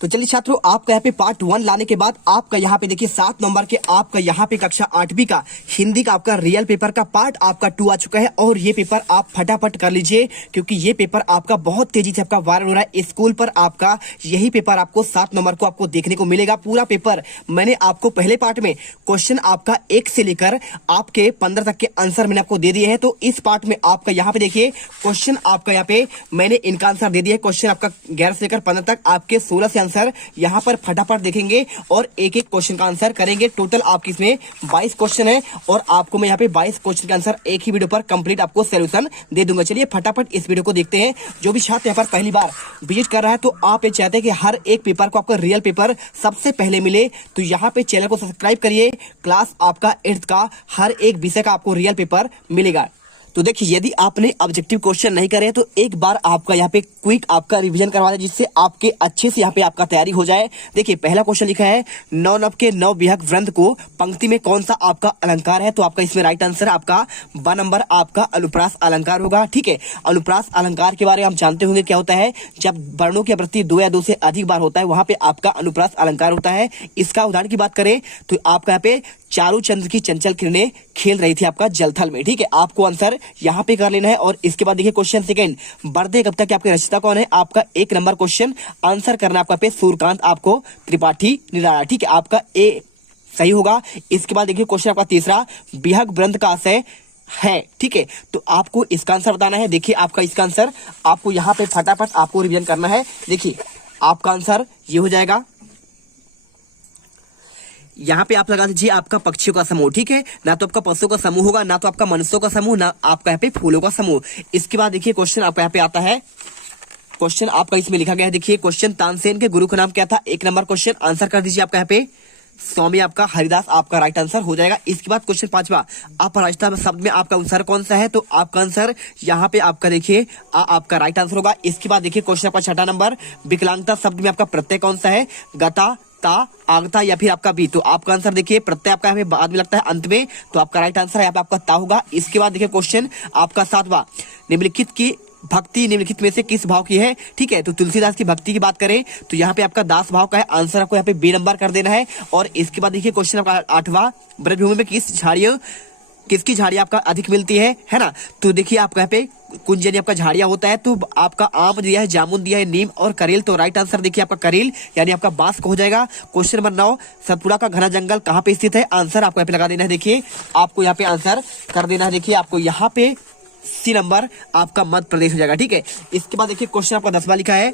तो चलिए छात्रों, आपका यहाँ पे पार्ट 1 लाने के बाद आपका यहाँ पे देखिए 7 नंबर के आपका यहाँ पे कक्षा 8वीं का हिंदी का आपका रियल पेपर का पार्ट आपका 2 आ चुका है। और ये पेपर आप फटाफट कर लीजिए क्योंकि ये पेपर आपका बहुत तेजी से आपका वायरल हो रहा है। स्कूल पर आपका यही पेपर आपको 7 नंबर को आपको देखने को मिलेगा। पूरा पेपर मैंने आपको पहले पार्ट में क्वेश्चन आपका 1 से लेकर आपके 15 तक के आंसर मैंने आपको दे दिए हैं। तो इस पार्ट में आपका यहाँ पे देखिए क्वेश्चन आपका यहाँ पे मैंने इनका आंसर दे दिया है। क्वेश्चन आपका 11 से लेकर 15 तक आपके 16 से आंसर यहाँ पर फटाफट देखेंगे और एक एक क्वेश्चन का आंसर करेंगे। टोटल आपकी इसमें 22 क्वेश्चन है और आपको मैं यहाँ पे 22 क्वेश्चन का आंसर एक ही वीडियो पर कंप्लीट आपको सॉल्यूशन दे दूंगा। चलिए फटाफट इस वीडियो को देखते हैं। जो भी छात्र यहाँ पर पहली बार विजिट कर रहा है तो आप ये चाहते हैं कि हर एक पेपर को आपका रियल पेपर सबसे पहले मिले तो यहाँ पे चैनल को सब्सक्राइब करिए। क्लास आपका 8th का हर एक विषय का आपको रियल पेपर मिलेगा। तो देखिए, यदि आपने ऑब्जेक्टिव क्वेश्चन नहीं करे तो एक बार आपका यहाँ पे क्विक आपका रिवीजन करवा दें जिससे आपके अच्छे से यहाँ पे आपका तैयारी हो जाए। देखिए, पहला क्वेश्चन लिखा है नौ नव के नौ विहग वृंद को पंक्ति में कौन सा आपका अलंकार है। तो आपका इसमें राइट आंसर आपका ब नंबर आपका अनुप्रास अलंकार होगा। ठीक है, अनुप्रास अलंकार के बारे में हम जानते होंगे क्या होता है। जब वर्णों की आवृत्ति 2 या 2 से अधिक बार होता है वहां पे आपका अनुप्रास अलंकार होता है। इसका उदाहरण की बात करें तो आपका यहाँ पे चारू चंद्र की चंचल किरणें खेल रही थी आपका जलथल में। ठीक है, आपको आंसर यहाँ पे कर लेना है। और इसके बाद देखिए क्वेश्चन सेकंड, बढ़ते कविता के आपके रचयिता कौन है। आपका 1 नंबर क्वेश्चन आंसर करना आपका पे सूर्यकांत आपको त्रिपाठी निराला। ठीक है, आपका ए सही होगा। इसके बाद देखिए क्वेश्चन आपका तीसरा, विहग वृंद का आशय है। ठीक है, तो आपको इसका आंसर बताना है। देखिए, आपका इसका आंसर आपको यहाँ पे फटाफट आपको रिवीजन करना है। देखिए, आपका आंसर ये हो जाएगा। यहाँ पे आप लगा दीजिए आपका पक्षियों का समूह। ठीक है, ना तो आपका पशुओं का समूह होगा, ना तो आपका मनुष्यों का समूह, ना आपका यहाँ पे फूलों का समूह। इसके बाद देखिए क्वेश्चन आपका यहाँ पे आता है। क्वेश्चन आपका इसमें लिखा गया है। देखिए क्वेश्चन, तानसेन के गुरु का नाम क्या था। 1 नंबर क्वेश्चन आंसर कर दीजिए आपका यहाँ पे स्वामी आपका हरिदास आपका राइट आंसर हो जाएगा। इसके बाद क्वेश्चन 5वां, अपराजिता शब्द में आपका आंसर कौन सा है। तो आपका आंसर यहाँ पे आपका देखिए आपका राइट आंसर होगा। इसके बाद देखिए क्वेश्चन आपका 6वां नंबर, विकलांगता शब्द में आपका प्रत्यय कौन सा है। गता, ता, आगता या फिर आपका बी। तो आपका आंसर देखिए प्रत्यय आपका यहाँ पे बाद में लगता है अंत में, तो आपका राइट आंसर यहाँ पे आपका ता होगा। इसके बाद देखिए क्वेश्चन आपका 7वां, निम्नलिखित की भक्ति निम्नलिखित में से किस भाव की है। ठीक है, तो तुलसीदास की भक्ति की बात करें तो यहाँ पे आपका दास भाव का है। आंसर आपको यहाँ पे बी नंबर कर देना है। और इसके बाद देखिए क्वेश्चन आपका 8वां, ब्रजभूमि में किसकी झाड़ियां आपका अधिक मिलती है ना। तो देखिए आपका यहाँ पे कुंजनी आपका झाड़ियां होता है। तो आपका आम दिया है, जामुन दिया है, नीम और करेल। तो राइट आंसर देखिए आपका करेल यानी आपका बांस का हो जाएगा। क्वेश्चन नंबर 9, सतपुड़ा का घना जंगल कहाँ पे स्थित है। आंसर आपको यहाँ पे लगा देना है। देखिए आपको यहाँ पे आंसर कर देना है। देखिए आपको यहाँ पे सी नंबर आपका मध्य प्रदेश हो जाएगा। ठीक है, इसके बाद देखिए क्वेश्चन आपका 10वां लिखा है,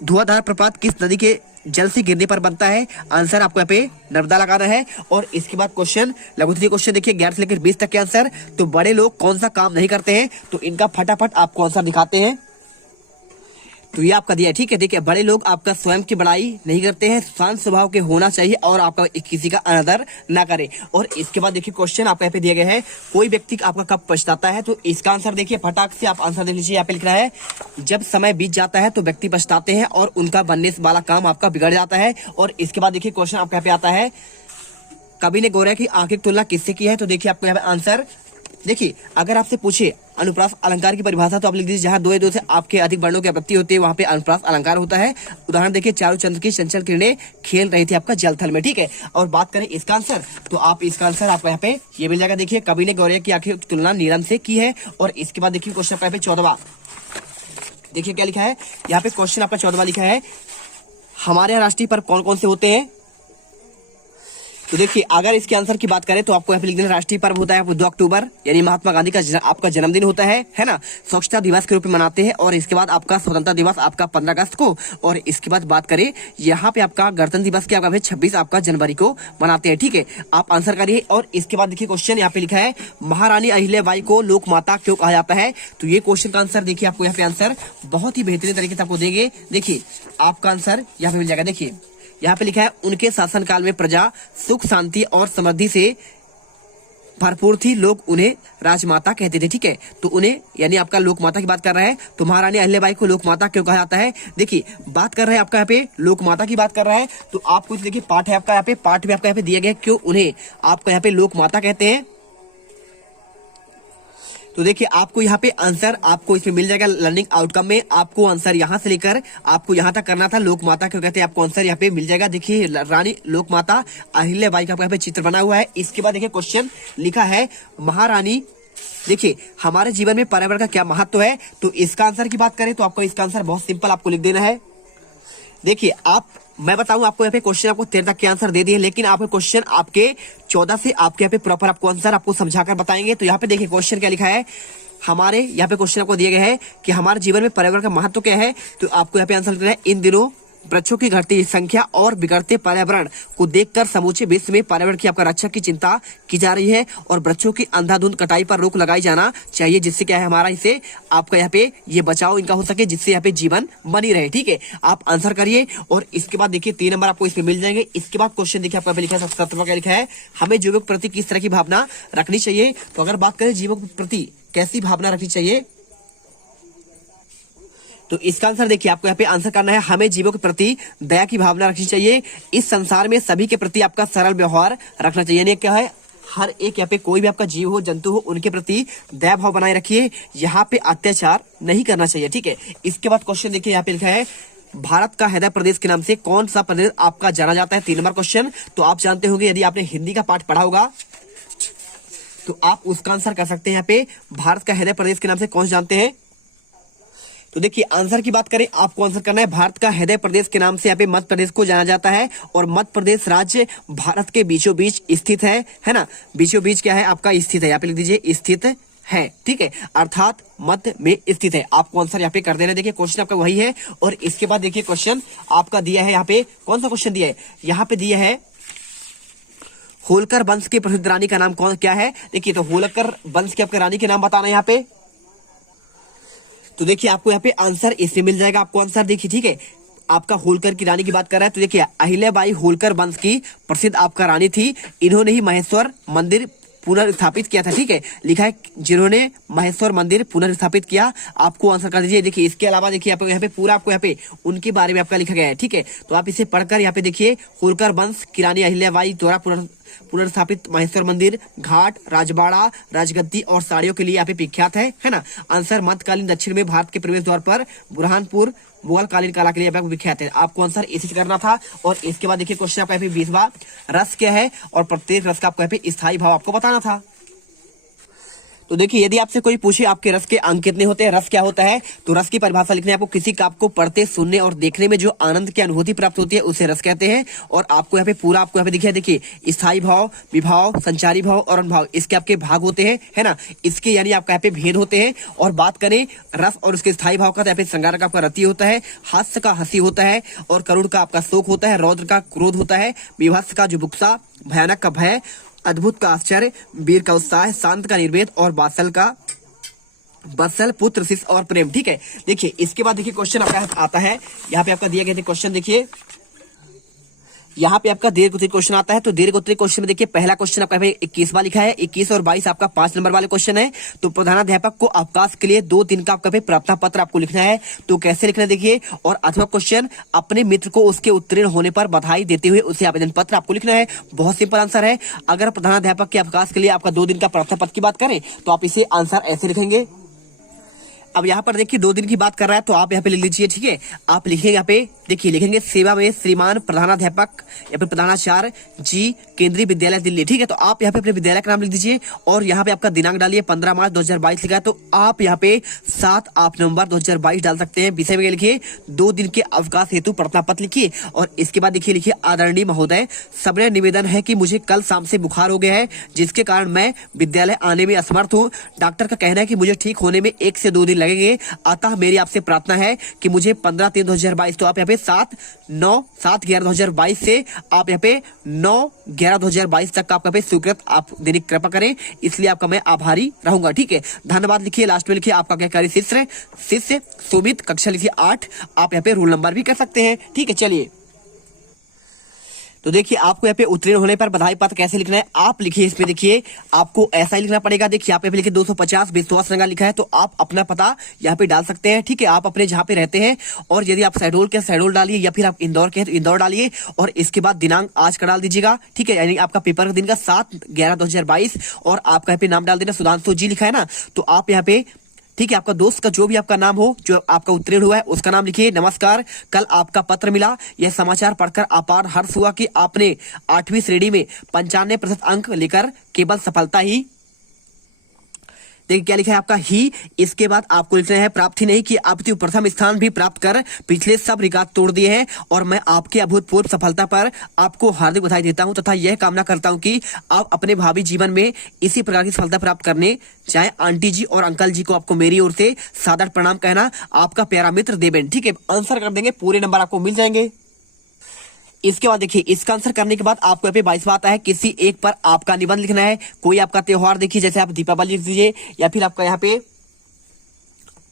धुआंधार प्रपात किस नदी के जल से गिरने पर बनता है। आंसर आपको यहाँ पे नर्मदा लगाना है। और इसके बाद क्वेश्चन लघुत्तरीय क्वेश्चन देखिए 11 से लेकर 20 तक के आंसर। तो बड़े लोग कौन सा काम नहीं करते हैं, तो इनका फटाफट आपको आंसर दिखाते हैं। तो ये आपका दिया है। ठीक है, देखिए बड़े लोग आपका स्वयं की बड़ाई नहीं करते हैं, शांत स्वभाव के होना चाहिए और आपका किसी का अनादर ना करे। और इसके बाद देखिए क्वेश्चन आपका यहाँ पे दिया गया है, कोई व्यक्ति आपका कब पछताता है। तो इसका आंसर देखिए फटाक से आप आंसर देख लीजिए। यहाँ पे लिख रहा है, जब समय बीत जाता है तो व्यक्ति पछताते हैं और उनका बनने वाला काम आपका बिगड़ जाता है। और इसके बाद देखिए क्वेश्चन आपका यहाँ पे आता है, कवि ने गौरव की आंखें की तुलना किससे की है। तो देखिए आपको यहाँ पे आंसर देखिए, अगर आपसे पूछे अनुप्रास अलंकार की परिभाषा तो आप लिख दीजिए जहां 2 या 2 से आपके अधिक वर्णों की आपत्ति होती है वहां पे अनुप्रास अलंकार होता है। उदाहरण देखिए, चारू चंद्र की चंचल किरणें खेल रही थी आपका जलथल में। ठीक है, और बात करें इसका आंसर तो आप इसका आंसर आपको यहाँ पे ये मिल जाएगा। देखिए, कवि ने गौरव की आंखें की तुलना नीलम से की है। और इसके बाद देखिए क्वेश्चन आपका 14वां, देखिए क्या लिखा है यहाँ पे। क्वेश्चन आपका 14वां लिखा है, हमारे यहाँ राष्ट्रीय पर्व कौन कौन से होते हैं। तो देखिए, अगर इसके आंसर की बात करें तो आपको यहाँ पे लिख देना, राष्ट्रीय पर्व होता है 2 अक्टूबर यानी महात्मा गांधी का आपका जन्मदिन होता है ना। स्वच्छता दिवस के रूप में मनाते हैं। और इसके बाद आपका स्वतंत्रता दिवस आपका 15 अगस्त को। और इसके बाद बात करें यहाँ पे आपका गणतंत्र दिवस के आपका 26 आपका जनवरी को मनाते हैं। ठीक है, आप आंसर करिए। और इसके बाद देखिए क्वेश्चन यहाँ पे लिखा है, महारानी अहिल्याबाई को लोक माता क्यों कहा जाता है। तो ये क्वेश्चन का आंसर देखिए आपको यहाँ पे आंसर बहुत ही बेहतरीन तरीके से आपको देंगे। देखिए आपका आंसर यहाँ पे मिल जाएगा। देखिए यहाँ पे लिखा है, उनके शासनकाल में प्रजा सुख शांति और समृद्धि से भरपूर थी, लोग उन्हें राजमाता कहते थे। ठीक है, तो उन्हें यानी आपका लोक माता की बात कर रहा है। तो महारानी अहिल्याबाई को लोक माता क्यों कहा जाता है। देखिए बात कर रहे हैं आपका यहाँ पे लोक माता की बात कर रहा है। तो आप कुछ देखिए पाठ है आपका यहाँ पे, पाठ में आपका यहाँ पे दिया गया क्यों उन्हें आपका यहाँ पे लोक माता कहते हैं। तो देखिए आपको यहाँ पे आंसर आपको इसमें मिल जाएगा। लर्निंग आउटकम में आपको आंसर यहाँ से लेकर आपको यहाँ तक करना था। लोक माता क्यों कहते हैं, आपको आंसर यहाँ पे मिल जाएगा। देखिए रानी लोक माता अहिल्याबाई का यहाँ पे चित्र बना हुआ है। इसके बाद देखिए क्वेश्चन लिखा है महारानी, देखिए हमारे जीवन में पर्यावरण का क्या महत्व है। तो इसका आंसर की बात करें तो आपको इसका आंसर बहुत सिंपल आपको लिख देना है। देखिए मैं बताऊं आपको यहाँ पे क्वेश्चन आपको 13 तक के आंसर दे दिए, लेकिन आपको क्वेश्चन आपके 14 से आपके यहाँ पे प्रॉपर आपको आंसर आपको समझाकर बताएंगे। तो यहाँ पे देखिए क्वेश्चन क्या लिखा है, हमारे यहाँ पे क्वेश्चन आपको दिए गए हैं कि हमारे जीवन में पर्यावरण का महत्व क्या है। तो आपको यहाँ पे आंसर लिखना है, इन दिनों वृक्षों की घटती संख्या और बिगड़ते पर्यावरण को देखकर समूचे विश्व में पर्यावरण की आपका रक्षा की चिंता की जा रही है और वृक्षों की अंधाधुंध कटाई पर रोक लगाई जाना चाहिए, जिससे क्या है हमारा इसे आपका यहाँ पे ये बचाव इनका हो सके, जिससे यहाँ पे जीवन बनी रहे। ठीक है, आप आंसर करिए और इसके बाद देखिए 3 नंबर आपको इसमें मिल जाएंगे। इसके बाद क्वेश्चन देखिए आपका लिखा है 17वां क्या लिखा है, हमें जीवों के प्रति किस तरह की भावना रखनी चाहिए। तो अगर बात करें जीवों के प्रति कैसी भावना रखनी चाहिए, तो इसका आंसर देखिए आपको यहाँ पे आंसर करना है, हमें जीवों के प्रति दया की भावना रखनी चाहिए। इस संसार में सभी के प्रति आपका सरल व्यवहार रखना चाहिए। यानी क्या है, हर एक यहाँ पे कोई भी आपका जीव हो जंतु हो उनके प्रति दया भाव बनाए रखिए, यहाँ पे अत्याचार नहीं करना चाहिए। ठीक है, इसके बाद क्वेश्चन देखिए यहाँ पे लिखा है, भारत का हृदय प्रदेश के नाम से कौन सा प्रदेश आपका जाना जाता है। 3 नंबर क्वेश्चन, तो आप जानते होंगे यदि आपने हिंदी का पाठ पढ़ा होगा तो आप उसका आंसर कर सकते हैं। यहाँ पे भारत का हृदय प्रदेश के नाम से कौन जानते हैं। तो देखिए आंसर की बात करें, आपको आंसर करना है, भारत का हृदय प्रदेश के नाम से यहाँ पे मध्य प्रदेश को जाना जाता है और मध्य प्रदेश राज्य भारत के बीचों बीच स्थित है ना। बीचों बीच क्या है आपका स्थित है, यहाँ पे लिख दीजिए स्थित है। ठीक है, अर्थात मध्य में स्थित है। आपको आंसर यहाँ पे कर देना। देखिए क्वेश्चन आपका वही है और इसके बाद देखिए क्वेश्चन आपका दिया है, यहाँ पे कौन सा क्वेश्चन दिया है, यहाँ पे दिया है होलकर वंश की प्रसिद्ध रानी का नाम क्या है। देखिए तो होलकर वंश की आपके रानी के नाम बताना है यहाँ पे। तो देखिए आपको यहाँ पे आंसर इसमें मिल जाएगा, आपको आंसर देखिए। ठीक है, आपका होलकर की रानी की बात कर रहा है, तो देखिए अहिल्याबाई होलकर वंश की प्रसिद्ध आपका रानी थी। इन्होंने ही महेश्वर मंदिर पुनर्स्थापित किया था। ठीक है, लिखा है जिन्होंने महेश्वर मंदिर पुनर्स्थापित किया। आपको आंसर कर दीजिए। देखिए इसके अलावा देखिए आपको यहाँ पे पूरा आपको यहाँ पे उनके बारे में आपका लिखा गया है। ठीक है, तो आप इसे पढ़कर यहाँ पे देखिए, होलकर वंश की रानी अहिल्याबाई द्वारा पुनर्स्थापित महेश्वर मंदिर, घाट, राजबाड़ा, राजगद्दी और साड़ियों के लिए यहाँ पे विख्यात है ना। आंसर मध्यकालीन दक्षिण में भारत के प्रवेश द्वार पर बुरहानपुर मुगल कालीन कला के लिए विख्यात है। आपको आंसर इसी से करना था। और इसके बाद देखिए क्वेश्चन आपका 20वां, रस क्या है और प्रत्येक रस का आपको यहाँ पे स्थायी भाव आपको बताना था। तो देखिए यदि आपसे कोई पूछे आपके रस के अंक कितने होते हैं, रस क्या होता है, तो रस की परिभाषा लिखने आपको किसी काव्य को पढ़ते, सुनने और देखने में जो आनंद की अनुभूति प्राप्त होती है उसे रस कहते हैं। और आपको यहाँ पे पूरा आपको यहाँ पे दिखा देखिए, स्थायी भाव, विभाव, संचारी भाव और अनुभाव, इसके आपके भाग होते हैं, है ना। इसके यानी आपका यहाँ पे भेद होते हैं। और बात करें रस और उसके स्थायी भाव का, तो यहाँ पे श्रृंगार का आपका रति होता है, हास्य का हंसी होता है और करुण का आपका शोक होता है, रौद्र का क्रोध होता है, विभत्स का जुगुप्सा, भयानक का भय, अद्भुत का आश्चर्य, वीर का उत्साह, शांत का निर्वेद और बात्सल का बत्सल, पुत्र, शिष्य और प्रेम। ठीक है, देखिए इसके बाद देखिए क्वेश्चन आपका आता है, यहाँ पे आपका दिया गया क्वेश्चन देखिए, यहाँ पे आपका दीर्घ उत्तरीय क्वेश्चन आता है। तो दीर्घ उत्तरीय क्वेश्चन में देखिए पहला क्वेश्चन आपका 21वां लिखा है, 21 और 22 आपका 5 नंबर वाले क्वेश्चन है। तो प्रधानाध्यापक को अवकाश के लिए 2 दिन का आपका प्रार्थना पत्र आपको लिखना है। तो कैसे लिखना है देखिए, और अथवा क्वेश्चन, अपने मित्र को उसके उत्तीर्ण होने पर बधाई देते हुए उसे आवेदन पत्र आपको लिखना है। बहुत सिंपल आंसर है। अगर प्रधानाध्यापक के अवकाश के लिए आपका 2 दिन का प्रार्थना पत्र की बात करें तो आप इसे आंसर ऐसे लिखेंगे। अब यहाँ पर देखिए 2 दिन की बात कर रहा है तो आप यहाँ पे लिख लीजिए। ठीक है, आप लिखेंगे यहाँ पे देखिए, लिखेंगे सेवा में श्रीमान प्रधानाध्यापक या फिर प्रधानाचार्य जी, केंद्रीय विद्यालय दिल्ली। ठीक है, तो आप यहाँ पे अपने विद्यालय का नाम लिख दीजिए और यहाँ पे आपका दिनांक डालिए 15 मार्च 2022 लिखा है, तो आप यहाँ पे 7 नवंबर 2022 डाल सकते हैं। विषय में लिखिए 2 दिन के अवकाश हेतु प्रार्थना पत्र लिखिए। और इसके बाद देखिए लिखिए, आदरणीय महोदय, सबने निवेदन है कि मुझे कल शाम से बुखार हो गया है, जिसके कारण मैं विद्यालय आने में असमर्थ हूँ। डॉक्टर का कहना है कि मुझे ठीक होने में 1 से 2 दिन लगेंगे, अतः मेरी आपसे प्रार्थना है कि मुझे 15/3/2022, तो आप यहाँ पे 7/11/2022 से आप यहाँ पे 9/11/2022 तक का आपका पे स्वीकृत आप देने की कृपा करें, इसलिए आपका मैं आभारी रहूंगा। ठीक है, धन्यवाद लिखिए। लास्ट में लिखिए आपका क्या कार्य शिष्य सुमित, कक्षा लिखिए 8। आप यहाँ पे रोल नंबर भी कर सकते हैं। ठीक है, चलिए तो देखिए आपको यहाँ पे उत्तीर्ण होने पर बधाई पत्र कैसे लिखना है, आप लिखिए इसमें। देखिए आपको ऐसा ही लिखना पड़ेगा। देखिए यहाँ पे लिखिए 250 विश्वास नगर लिखा है, तो आप अपना पता यहाँ पे डाल सकते हैं। ठीक है, आप अपने जहाँ पे रहते हैं, और यदि आप शहडोल के शहडोल डालिए, या फिर आप इंदौर के हैं तो इंदौर डालिए, और इसके बाद दिनांक आज का डाल दीजिएगा। ठीक है, यानी आपका पेपर का दिन का 7/11/2022, और आपका यहाँ पे नाम डाल देना सुधांशु जी लिखा है ना, तो आप यहाँ पे ठीक है आपका दोस्त का जो भी आपका नाम हो, जो आपका उत्तीर्ण हुआ है उसका नाम लिखिए। नमस्कार, कल आपका पत्र मिला, यह समाचार पढ़कर अपार हर्ष हुआ कि आपने 8वीं श्रेणी में 95% अंक लेकर केवल सफलता ही, देखिए क्या लिखा है आपका ही, इसके बाद आपको लिखना है प्राप्त ही नहीं कि आप प्रथम स्थान भी प्राप्त कर पिछले सब रिकॉर्ड तोड़ दिए हैं, और मैं आपके अभूतपूर्व सफलता पर आपको हार्दिक बधाई देता हूं तथा यह कामना करता हूं कि आप अपने भावी जीवन में इसी प्रकार की सफलता प्राप्त करने चाहे। आंटी जी और अंकल जी को आपको मेरी ओर से सादर प्रणाम कहना। आपका प्यारा मित्र देवेन। ठीक है, आंसर कर देंगे, पूरे नंबर आपको मिल जाएंगे। इसके बाद देखिए इसका आंसर करने के बाद आपको यहाँ पे 22वां आता है, किसी एक पर आपका निबंध लिखना है। कोई आपका त्योहार देखिए, जैसे आप दीपावली लिख दीजिए, या फिर आपका यहाँ पे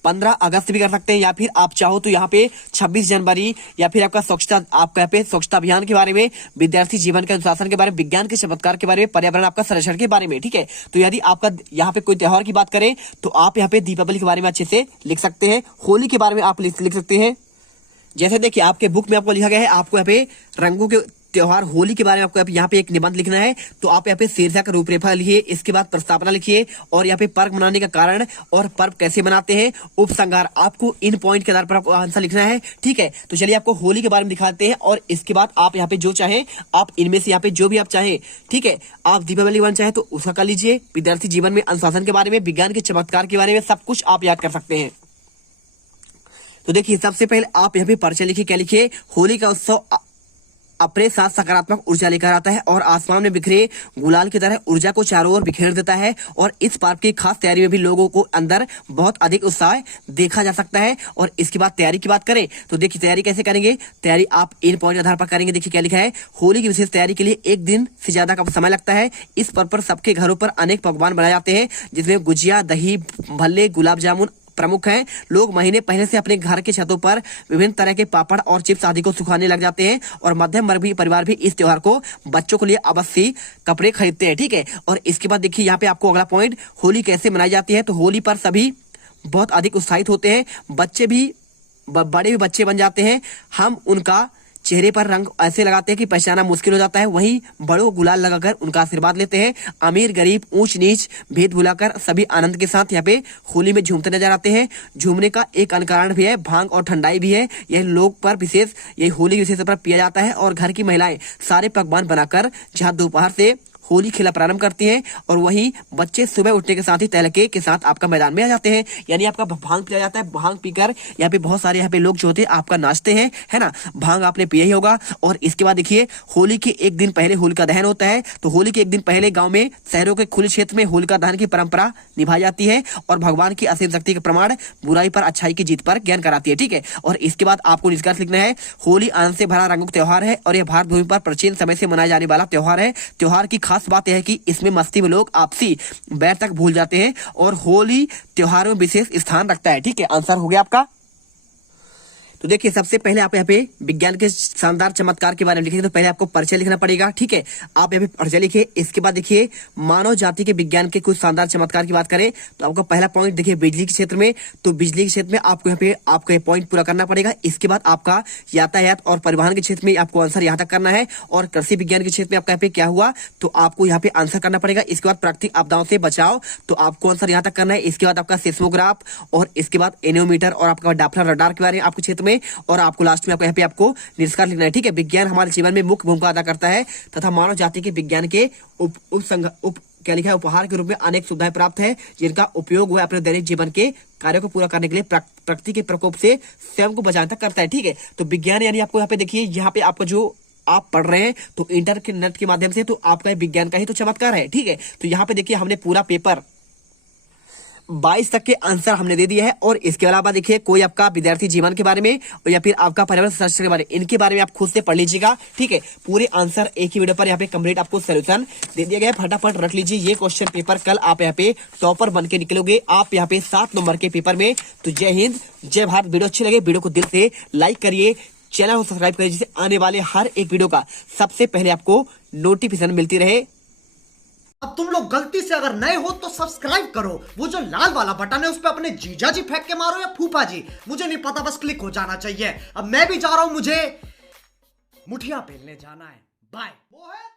15 अगस्त भी कर सकते हैं, या फिर आप चाहो तो यहाँ पे 26 जनवरी, या फिर आपका स्वच्छता, आपका यहाँ पे स्वच्छता अभियान के बारे में, विद्यार्थी जीवन के अनुशासन के बारे में, विज्ञान के चमत्कार के बारे में, पर्यावरण आपका संरक्षण के बारे में। ठीक है, तो यदि आपका यहाँ पे कोई त्योहार की बात करें तो आप यहाँ पे दीपावली के बारे में अच्छे से लिख सकते हैं। होली के बारे में आप लिख सकते हैं। जैसे देखिए आपके बुक में आपको लिखा गया है, आपको यहाँ पे रंगों के त्योहार होली के बारे में आपको यहाँ पे एक निबंध लिखना है, तो आप यहाँ पे शीर्षक रूपरेखा लिखिए, इसके बाद प्रस्तावना लिखिए, और यहाँ पे पर्व मनाने का कारण और पर्व कैसे मनाते हैं, उपसंहार। आपको इन पॉइंट के आधार पर आपको आंसर लिखना है। ठीक है, तो चलिए आपको होली के बारे में दिखाते हैं, और इसके बाद आप यहाँ पे जो चाहे आप इनमें से यहाँ पे जो भी आप चाहे, ठीक है, आप दीपावली वन चाहे तो उसका कर लीजिए, विद्यार्थी जीवन में अनुशासन के बारे में, विज्ञान के चमत्कार के बारे में, सब कुछ आप याद कर सकते हैं। तो देखिए सबसे पहले आप यहाँ पे परिचय लिखिए। क्या लिखिए, होली का उत्सव अपने साथ सकारात्मक ऊर्जा लेकर आता है और आसमान में बिखरे गुलाल की तरह ऊर्जा को चारों ओर बिखेर देता है, और इस पर्व की खास तैयारी में भी लोगों को अंदर बहुत अधिक उत्साह देखा जा सकता है। और इसके बाद तैयारी की बात करें तो देखिए तैयारी कैसे करेंगे, तैयारी आप इन पॉइंट आधार पर करेंगे। देखिए क्या लिखा है, होली की विशेष तैयारी के लिए 1 दिन से ज्यादा का समय लगता है। इस पर्व पर सबके घरों पर अनेक पकवान बनाए जाते हैं, जिसमें गुजिया, दही भल्ले, गुलाब जामुन प्रमुख हैं। लोग महीने पहले से अपने घर के छतों पर विभिन्न तरह के पापड़ और चिप्स आदि को सुखाने लग जाते हैं, और मध्यम वर्गीय परिवार भी इस त्योहार को बच्चों के लिए अवश्य कपड़े खरीदते हैं। ठीक है, और इसके बाद देखिए यहाँ पे आपको अगला पॉइंट, होली कैसे मनाई जाती है। तो होली पर सभी बहुत अधिक उत्साहित होते हैं, बच्चे भी बड़े भी बच्चे बन जाते हैं। हम उनका चेहरे पर रंग ऐसे लगाते हैं कि पहचाना मुश्किल हो जाता है। वहीं बड़ों को गुलाल लगाकर उनका आशीर्वाद लेते हैं। अमीर गरीब ऊंच नीच भेद भुलाकर सभी आनंद के साथ यहाँ पे होली में झूमते नजर आते हैं। झूमने का एक अन्य कारण भी है, भांग और ठंडाई भी है। यह लोग पर विशेष, यही होली के विशेष पर पिया जाता है, और घर की महिलाएं सारे पकवान बनाकर जहाँ दोपहर से होली खेला प्रारंभ करती हैं, और वहीं बच्चे सुबह उठने के साथ ही तहलके के साथ आपका मैदान में आ जाते हैं। यानी आपका भांग पिया जाता है। भांग पीकर यहाँ पे बहुत सारे यहाँ पे लोग जो होते हैं आपका नाचते हैं, है ना। भांग आपने पिया ही होगा। और इसके बाद देखिए होली के 1 दिन पहले होलिका दहन होता है। तो होली के 1 दिन पहले गाँव में, शहरों के खुले क्षेत्र में होलिका दहन की परंपरा निभाई जाती है, और भगवान की असीम शक्ति का प्रमाण, बुराई पर अच्छाई की जीत पर ज्ञान कराती है। ठीक है, और इसके बाद आपको निष्कर्ष लिखना है, होली आनंद से भरा रंगों का त्योहार है, और यह भारत भूमि पर प्राचीन समय से मनाया जाने वाला त्योहार है। त्योहार की खास बात यह है कि इसमें मस्ती में लोग आपसी बैर तक भूल जाते हैं, और होली त्योहारों में विशेष स्थान रखता है। ठीक है, आंसर हो गया आपका। तो देखिए सबसे पहले आप यहाँ पे विज्ञान के शानदार चमत्कार के बारे में लिखेंगे, तो पहले आपको परिचय लिखना पड़ेगा। ठीक है, आप यहाँ पे परिचय लिखिए। इसके बाद देखिए मानव जाति के विज्ञान के कुछ शानदार चमत्कार की बात करें तो आपका पहला पॉइंट देखिए बिजली के क्षेत्र में। तो बिजली के क्षेत्र में आपको यहाँ पे आपका पॉइंट पूरा करना पड़ेगा। इसके बाद आपका यातायात और परिवहन के क्षेत्र में आपको आंसर यहाँ तक करना है, और कृषि विज्ञान के क्षेत्र में आपका यहाँ पे क्या हुआ तो आपको यहाँ पे आंसर करना पड़ेगा। इसके बाद प्राकृतिक आपदाओं से बचाव, तो आपको आंसर यहाँ तक करना है। इसके बाद आपका सेस्मोग्राफ, और इसके बाद एनियोमीटर, और आपका डापलर रडार के बारे में आपके क्षेत्र में, और आपको लास्ट में आपको यहाँ पे आपको निष्कर्ष लिखना है। ठीक है, विज्ञान हमारे जीवन में मुख्य भूमिका अदा करता है तथा मानव जाति के विज्ञान के क्या लिखा है, उपहार के रूप में अनेक सुविधाएं प्राप्त है, जिनका उपयोग वह अपने दैनिक जीवन के कार्यों को पूरा करने के लिए प्रकृति के प्रकोप से स्वयं को बचाने तक करता है। ठीक है, तो विज्ञान यानी आपको यहाँ पे देखिए, यहाँ पे आपको जो आप पढ़ रहे हैं तो इंटरनेट के माध्यम से, तो आपका विज्ञान का ही तो चमत्कार है। ठीक है, तो यहाँ पे देखिए हमने पूरा पेपर 22 तक के आंसर हमने दे दिया है। और इसके अलावा देखिए कोई आपका विद्यार्थी जीवन के बारे में, या फिर आपका पर्यावरण संरक्षण के बारे में, इनके बारे में आप खुद से पढ़ लीजिएगा। ठीक है, पूरे आंसर एक ही वीडियो पर यहाँ पे कंप्लीट आपको सोल्यूशन दे दिया गया है। फटाफट रख लीजिए ये क्वेश्चन पेपर, कल आप यहाँ पे टॉपर बन के निकलोगे आप यहाँ पे 7 नंबर के पेपर में। तो जय हिंद, जय भारत। वीडियो अच्छी लगे वीडियो को दिल से लाइक करिए, चैनल को सब्सक्राइब करें जिससे आने वाले हर एक वीडियो का सबसे पहले आपको नोटिफिकेशन मिलती रहे। अब तुम लोग गलती से अगर नए हो तो सब्सक्राइब करो, वो जो लाल वाला बटन है उस पर अपने जीजा जी फेंक के मारो या फूफा जी, मुझे नहीं पता, बस क्लिक हो जाना चाहिए। अब मैं भी जा रहा हूं, मुझे मुठिया पेलने जाना है। बाय। वो है